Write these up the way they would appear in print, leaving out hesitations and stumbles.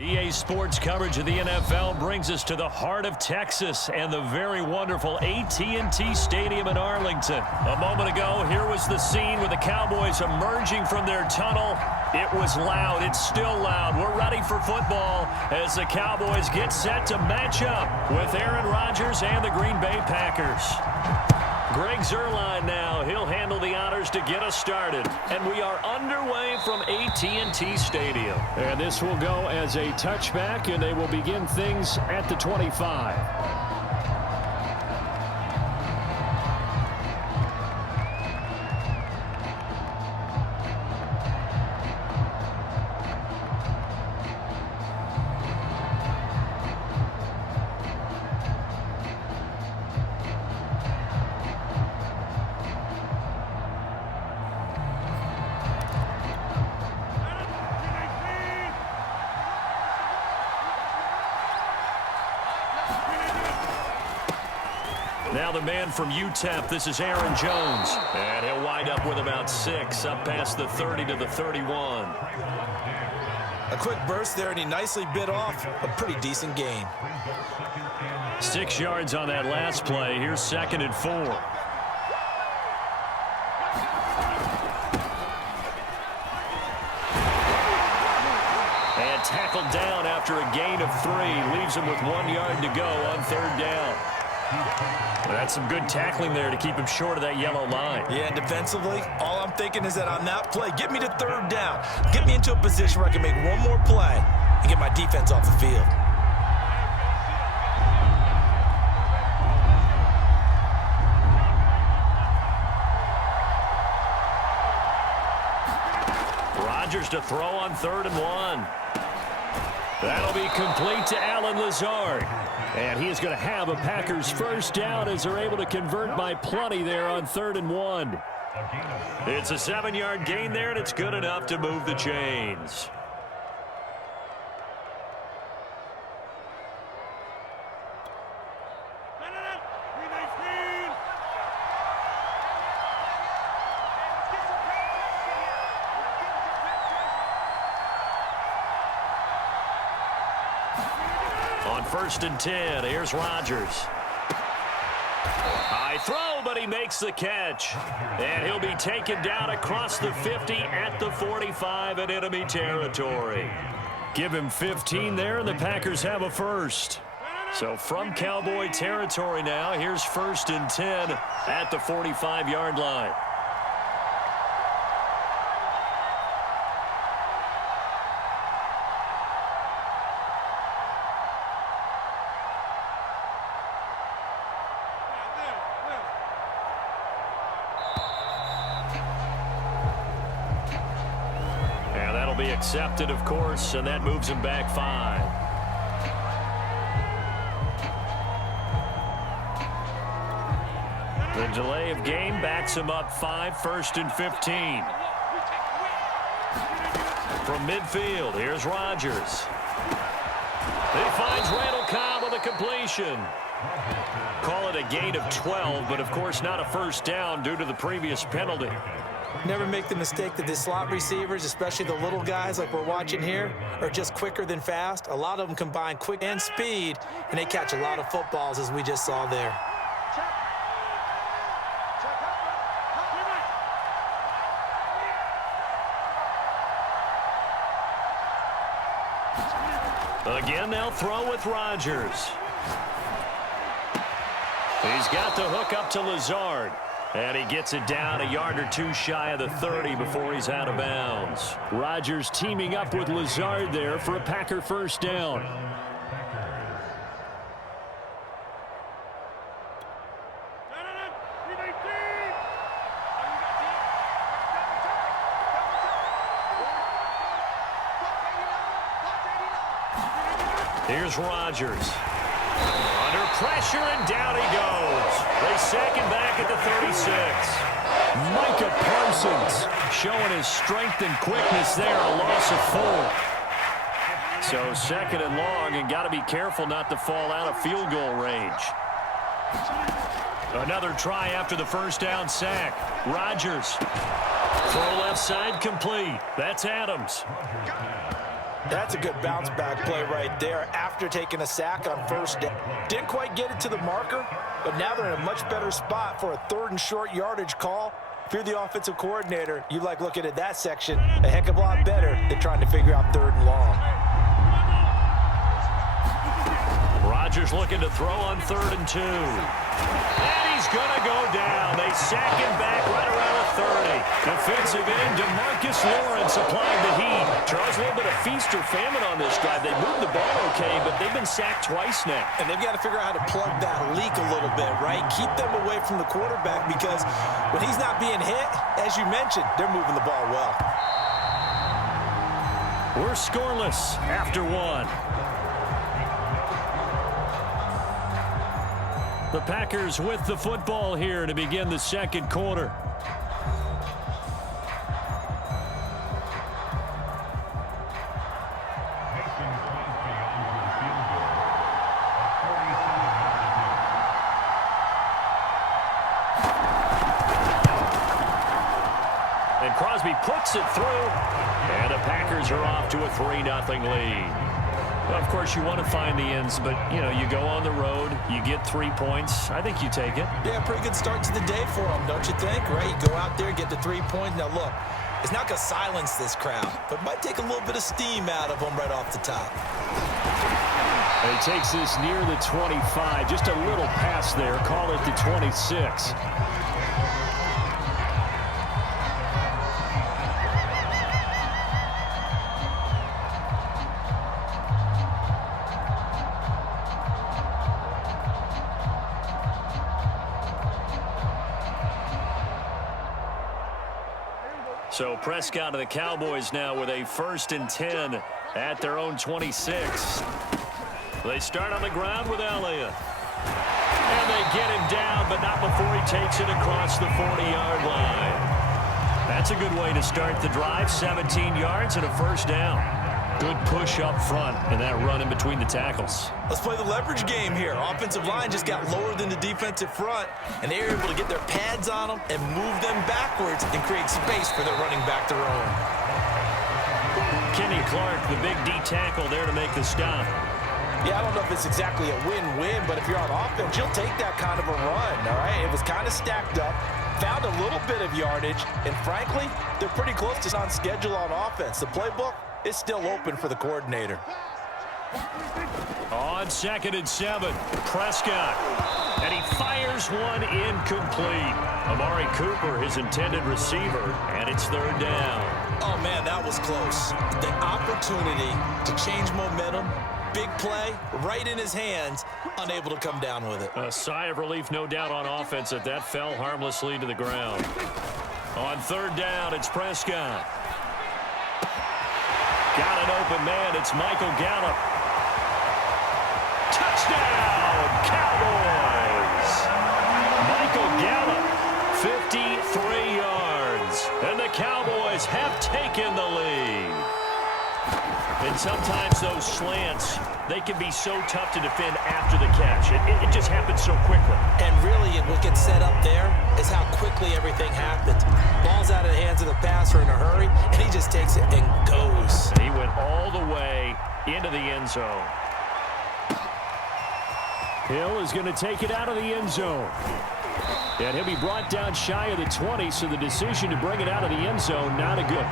EA Sports coverage of the NFL brings us to the heart of Texas and the very wonderful AT&T Stadium in Arlington. A moment ago, here was the scene with the Cowboys emerging from their tunnel. It was loud. It's still loud. We're ready for football as the Cowboys get set to match up with Aaron Rodgers and the Green Bay Packers. Greg Zuerlein now. He'll handle the honors to get us started. And we are underway from AT&T Stadium. And this will go as a touchback, and they will begin things at the 25. Now the man from UTEP, this is Aaron Jones. And he'll wind up with about 6, up past the 30 to the 31. A quick burst there, and he nicely bit off a pretty decent gain. 6 yards on that last play. Here's 2nd and 4. And tackled down after a gain of 3. Leaves him with 1 yard to go on 3rd down. Well, that's some good tackling there to keep him short of that yellow line. Yeah, and defensively, all I'm thinking is that on that play, get me to 3rd down. Get me into a position where I can make one more play and get my defense off the field. Rodgers to throw on 3rd and 1. That'll be complete to Allen Lazard. And he is going to have a Packers first down as they're able to convert by plenty there on 3rd and 1. It's a 7-yard gain there, and it's good enough to move the chains. On 1st and 10, here's Rodgers. High throw, but he makes the catch. And he'll be taken down across the 50 at the 45 in enemy territory. Give him 15 there, and the Packers have a first. So from Cowboy territory now, here's 1st and 10 at the 45-yard line. Be accepted, of course, and that moves him back 5. The delay of game backs him up 5, 1st and 15. From midfield, here's Rodgers. He finds Randall Cobb with a completion. Call it a gain of 12, but of course not a first down due to the previous penalty. Never make the mistake that the slot receivers, especially the little guys like we're watching here, are just quicker than fast. A lot of them combine quick and speed, and they catch a lot of footballs, as we just saw there. Again, they'll throw with Rodgers. He's got the hook up to Lazard. And he gets it down a yard or 2 shy of the 30 before he's out of bounds. Rodgers teaming up with Lazard there for a Packer first down. Here's Rodgers. Under pressure, and down he goes. They sack him back at the 36. Micah Parsons showing his strength and quickness there, a loss of 4. So 2nd and long, and got to be careful not to fall out of field goal range. Another try after the first down sack. Rodgers. Throw left side complete. That's Adams. That's a good bounce back play right there after taking a sack on first down. Didn't quite get it to the marker, but now they're in a much better spot for a 3rd and short yardage call. If you're the offensive coordinator, you like looking at that section a heck of a lot better than trying to figure out 3rd and long. Rodgers looking to throw on 3rd and 2. And he's going to go down. They sack him back right around the 30. Defensive end DeMarcus Lawrence applied the heat. Charles, a little bit of feast or famine on this drive. They moved the ball okay, but they've been sacked twice now. And they've got to figure out how to plug that leak a little bit, right? Keep them away from the quarterback because when he's not being hit, as you mentioned, they're moving the ball well. We're scoreless after 1. The Packers with the football here to begin the 2nd quarter. And Crosby puts it through. And the Packers are off to a 3-0 lead. Well, of course, you want to find the ends, but, you know, you go on the road, you get 3 points. I think you take it. Yeah, pretty good start to the day for them, don't you think? Right? You go out there, get the 3 points. Now, look, it's not going to silence this crowd, but it might take a little bit of steam out of them right off the top. And he takes this near the 25. Just a little pass there. Call it the 26. So Prescott of the Cowboys now with a 1st and 10 at their own 26. They start on the ground with Elliott. And they get him down, but not before he takes it across the 40-yard line. That's a good way to start the drive. 17 yards and a 1st down. Good push up front and that run in between the tackles. Let's play the leverage game here. Offensive line just got lower than the defensive front, and they were able to get their pads on them and move them backwards and create space for their running back to roam. Kenny Clark, the big D tackle there to make the stop. Yeah, I don't know if it's exactly a win-win, but if you're on offense, you'll take that kind of a run, all right? It was kind of stacked up, found a little bit of yardage, and frankly, they're pretty close to on schedule on offense. The playbook is still open for the coordinator. On 2nd and 7, Prescott. And he fires one incomplete. Amari Cooper, his intended receiver, and it's 3rd down. Oh, man, that was close. The opportunity to change momentum, big play, right in his hands, unable to come down with it. A sigh of relief, no doubt, on offense that fell harmlessly to the ground. On 3rd down, it's Prescott. Got an open man. It's Michael Gallup. Touchdown, Cowboys! Michael Gallup, 53 yards. And the Cowboys have taken the lead. And sometimes those slants, they can be so tough to defend after the catch. It just happens so quickly. And really, what gets set up there is how quickly everything happens. Ball's out of the hands of the passer in a hurry, and he just takes it and goes. He went all the way into the end zone. Hill is going to take it out of the end zone. And he'll be brought down shy of the 20, so the decision to bring it out of the end zone, not a good.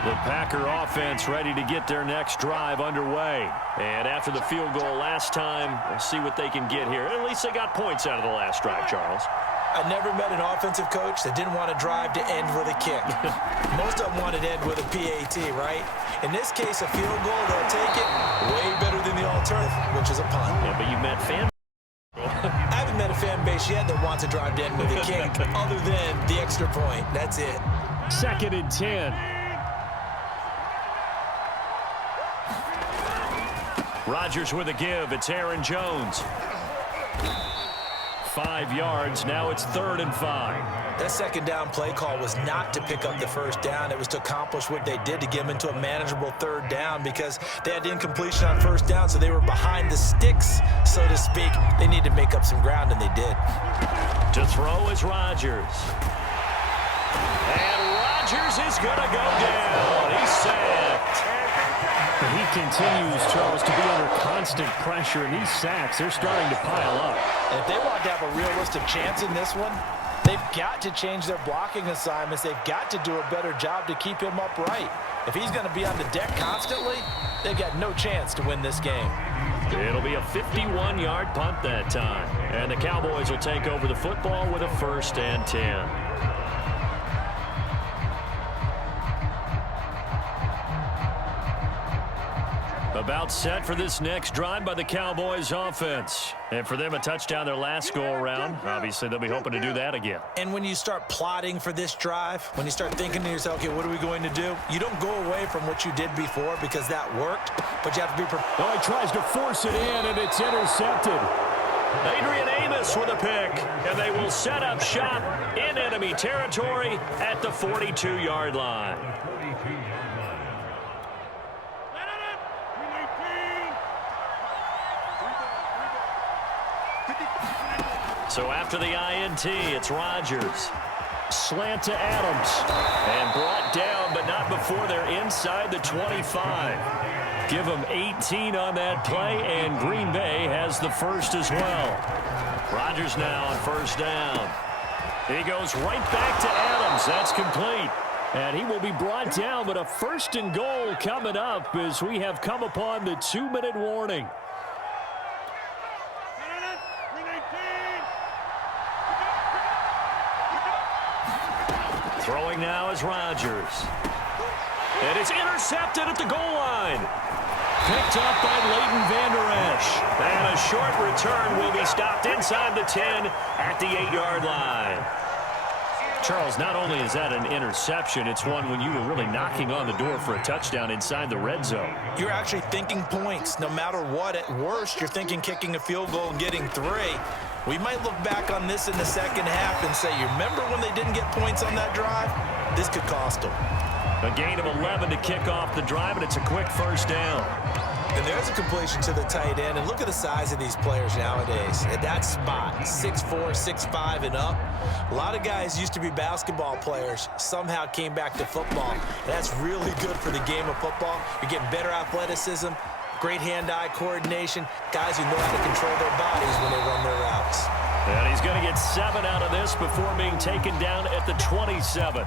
The Packer offense ready to get their next drive underway. And after the field goal last time, we'll see what they can get here. At least they got points out of the last drive, Charles. I never met an offensive coach that didn't want to drive to end with a kick. Most of them wanted to end with a PAT, right? In this case, a field goal, they'll take it way better than the alternative, which is a punt. Yeah, but you met fan. I haven't met a fan base yet that wants to drive to end with a kick other than the extra point. That's it. 2nd and 10. Rodgers with a give. It's Aaron Jones. 5 yards. Now it's 3rd and 5. That 2nd down play call was not to pick up the 1st down. It was to accomplish what they did to get them into a manageable 3rd down because they had incompletion on 1st down, so they were behind the sticks, so to speak. They needed to make up some ground, and they did. To throw is Rodgers. going to go down. He's sacked. He continues, Charles, to be under constant pressure, and these sacks, they're starting to pile up. If they want to have a realistic chance in this one, they've got to change their blocking assignments. They've got to do a better job to keep him upright. If he's going to be on the deck constantly, they've got no chance to win this game. It'll be a 51-yard punt that time. And the Cowboys will take over the football with a 1st and 10. About set for this next drive by the Cowboys offense. And for them, a touchdown their last go-around. Obviously, they'll be hoping to do that again. And when you start plotting for this drive, when you start thinking to yourself, okay, what are we going to do? You don't go away from what you did before because that worked, but you have to be prepared. Oh, he tries to force it in, and it's intercepted. Adrian Amos with a pick, and they will set up shop in enemy territory at the 42-yard line. So after the INT, it's Rodgers. Slant to Adams. And brought down, but not before they're inside the 25. Give them 18 on that play, and Green Bay has the first as well. Rodgers now on 1st down. He goes right back to Adams. That's complete. And he will be brought down, but a 1st and goal coming up as we have come upon the 2-minute warning. Throwing now is Rodgers. And it's intercepted at the goal line. Picked up by Leighton Vander Esch. And a short return will be stopped inside the 10 at the 8-yard line. Charles, not only is that an interception, it's one when you were really knocking on the door for a touchdown inside the red zone. You're actually thinking points. No matter what, at worst, you're thinking kicking a field goal and getting 3. We might look back on this in the second half and say, you remember when they didn't get points on that drive? This could cost them. A gain of 11 to kick off the drive, and it's a quick 1st down. And there's a completion to the tight end. And look at the size of these players nowadays. At that spot, 6'4", 6'5", and up. A lot of guys used to be basketball players, somehow came back to football. And that's really good for the game of football. You're getting better athleticism, great hand-eye coordination, guys who know how to control their bodies when they run their routes. And he's going to get 7 out of this before being taken down at the 27.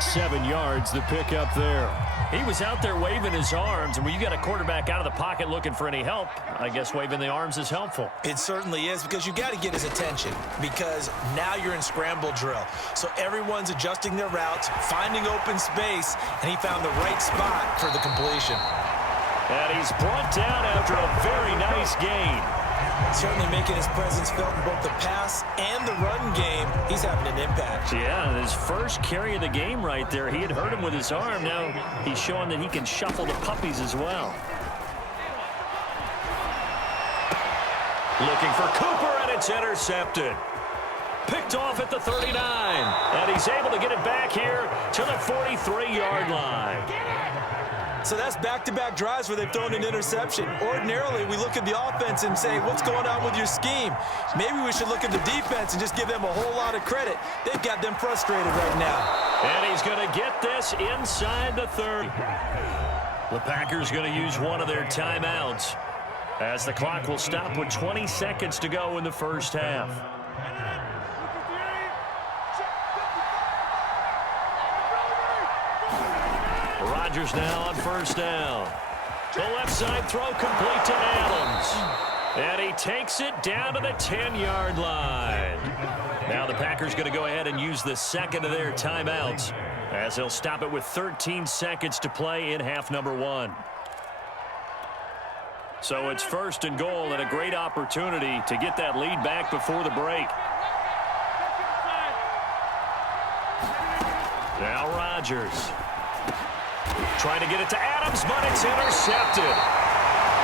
7 yards, the pickup there. He was out there waving his arms, and when you got a quarterback out of the pocket looking for any help, I guess waving the arms is helpful. It certainly is, because you got to get his attention, because now you're in scramble drill. So everyone's adjusting their routes, finding open space, and he found the right spot for the completion. And he's brought down after a very nice gain. Certainly making his presence felt in both the pass and the run game. He's having an impact. Yeah, his first carry of the game right there. He had hurt him with his arm. Now he's showing that he can shuffle the puppies as well. Looking for Cooper, and it's intercepted. Picked off at the 39. And he's able to get it back here to the 43-yard line. So that's back-to-back drives where they've thrown an interception. Ordinarily, we look at the offense and say, what's going on with your scheme? Maybe we should look at the defense and just give them a whole lot of credit. They've got them frustrated right now. And he's going to get this inside the 30. The Packers going to use one of their timeouts as the clock will stop with 20 seconds to go in the first half. Rodgers now on 1st down. The left side throw complete to Adams. And he takes it down to the 10-yard line. Now the Packers going to go ahead and use the second of their timeouts as they'll stop it with 13 seconds to play in half number 1. So it's 1st and goal, and a great opportunity to get that lead back before the break. Now Rodgers. Trying to get it to Adams, but it's intercepted.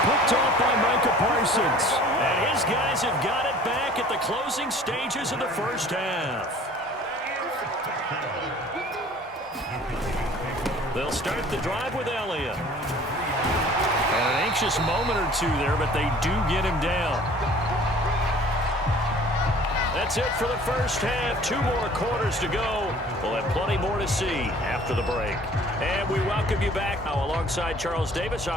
Picked off by Micah Parsons. And his guys have got it back at the closing stages of the first half. They'll start the drive with Elliott. And an anxious moment or two there, but they do get him down. That's it for the first half. 2 more quarters to go. We'll have plenty more to see after the break. And we welcome you back now alongside Charles Davis.